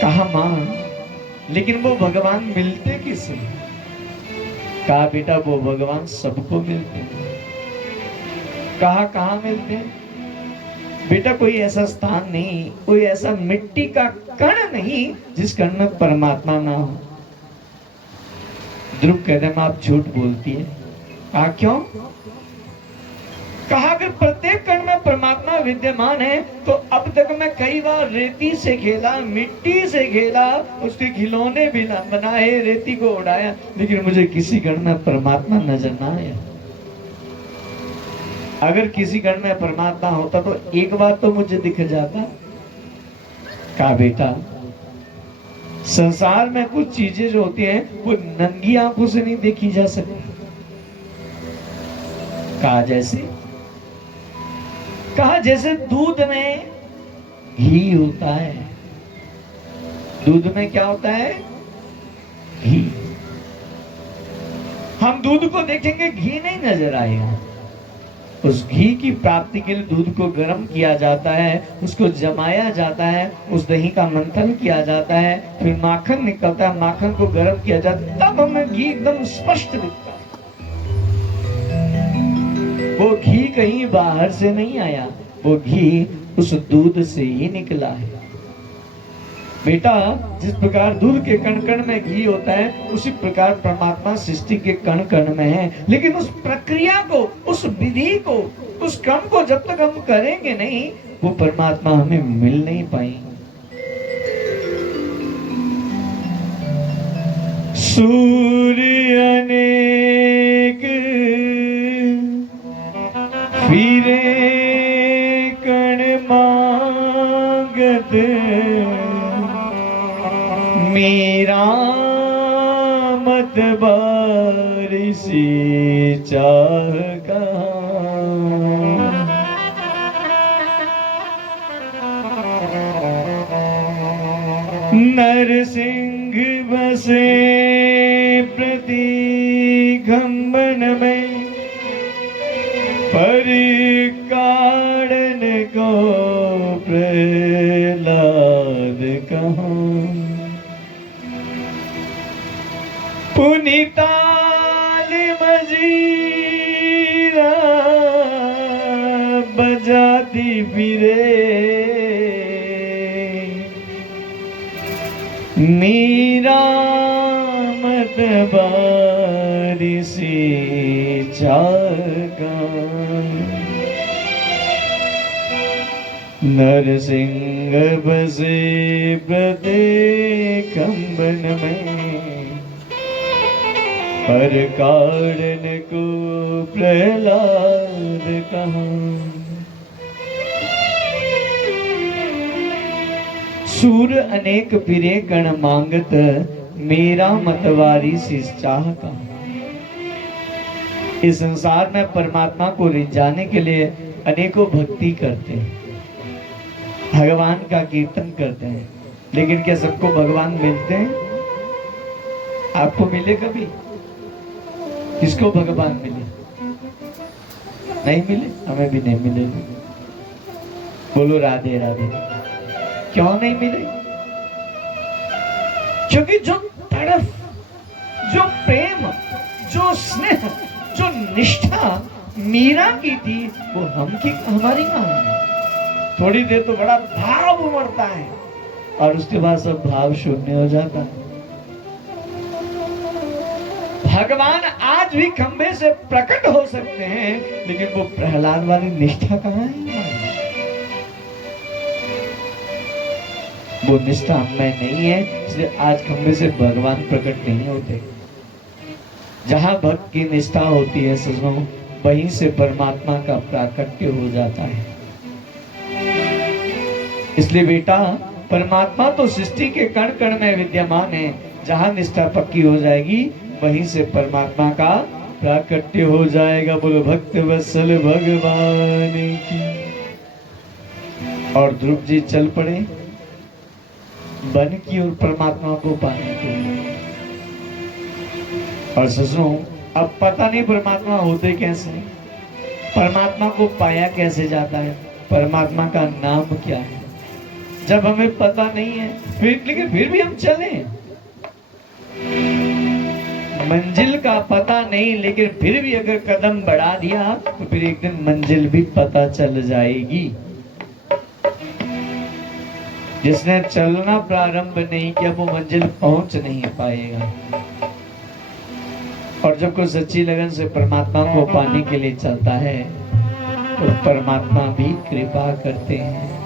कहा मां, लेकिन वो भगवान मिलते किसे? कहा बेटा वो भगवान सबको मिलते हैं। कहा कहाँ मिलते हैं? बेटा कोई ऐसा स्थान नहीं, कोई ऐसा मिट्टी का कण नहीं जिस कण में परमात्मा ना हो। ध्रुव कहते हैं आप झूठ बोलती है। कहा क्यों? कहा अगर प्रत्येक कण में परमात्मा विद्यमान है तो अब तक मैं कई बार रेती से खेला, मिट्टी से खेला, उसके खिलौने भी बनाए, रेती को उड़ाया, लेकिन मुझे किसी कण में परमात्मा नजर ना आया। अगर किसी कण में परमात्मा होता तो एक बार तो मुझे दिख जाता। कहा बेटा संसार में कुछ चीजें जो होती हैं वो नंगी आंखों से नहीं देखी जा सकती। कहा जैसे? कहा जैसे दूध में घी होता है। दूध में क्या होता है? घी। हम दूध को देखेंगे घी नहीं नजर आएगा। उस घी की प्राप्ति के लिए दूध को गर्म किया जाता है, उसको जमाया जाता है, उस दही का मंथन किया जाता है, फिर माखन निकलता है, माखन को गर्म किया जाता है, तब हमें घी एकदम स्पष्ट दिखता है। वो घी कहीं बाहर से नहीं आया, वो घी उस दूध से ही निकला है। बेटा जिस प्रकार दूध के कण कण में घी होता है, उसी प्रकार परमात्मा सृष्टि के कण कण में है। लेकिन उस प्रक्रिया को, उस विधि को, उस क्रम को जब तक हम करेंगे नहीं, वो परमात्मा हमें मिल नहीं पाएंगे। सूर्य अनेक फिरे कण मांगत, मेरा मत बारिशी चाहगा। नरसिंह बसे प्रति घंबन में, पर कारण को प्रहलाद कहाँ। पुनिताल मजीरा बजाती फिरे, मीरा मत बारिशी जागा। नरसिंह बसे प्रत्येक कंबन में, पर कारण को प्रहलाद कहाँ। सूर अनेक फिरे कण मांगत, मेरा मतवारी शीश चाह का। इस संसार में परमात्मा को रिझाने के लिए अनेकों भक्ति करते हैं, भगवान का कीर्तन करते हैं, लेकिन क्या सबको भगवान मिलते हैं? आपको मिले कभी? किसको भगवान मिले? नहीं मिले, हमें भी नहीं मिले। बोलो राधे राधे। क्यों नहीं मिले? क्योंकि जो तड़फ, जो प्रेम, जो स्नेह, जो निष्ठा मीरा की थी, वो हमारी कहां है? थोड़ी देर तो बड़ा भाव उमड़ता है और उसके बाद सब भाव शून्य हो जाता है। भगवान आज भी खंबे से प्रकट हो सकते हैं, लेकिन वो प्रहलाद वाली निष्ठा कहाँ है? वो निष्ठा हमें नहीं है, इसलिए आज खंबे से भगवान प्रकट नहीं होते। जहां भक्त की निष्ठा होती है सजनों, वहीं से परमात्मा का प्राकट्य हो जाता है। इसलिए बेटा परमात्मा तो सृष्टि के कण कण में विद्यमान है। जहां निष्ठा पक्की हो जाएगी, वहीं से परमात्मा का प्राकट्य हो जाएगा। बोलो भक्त वत्सल भगवान की। और ध्रुव जी चल पड़े वन की ओर परमात्मा को पाने के लिए। और सुनो, अब पता नहीं परमात्मा होते कैसे, परमात्मा को पाया कैसे जाता है, परमात्मा का नाम क्या है। जब हमें पता नहीं है लेकिन फिर भी हम चलें। मंजिल का पता नहीं लेकिन फिर भी अगर कदम बढ़ा दिया तो फिर एक दिन मंजिल भी पता चल जाएगी। जिसने चलना प्रारंभ नहीं किया वो मंजिल पहुंच नहीं पाएगा। और जब कोई सच्ची लगन से परमात्मा को पाने के लिए चलता है तो परमात्मा भी कृपा करते हैं।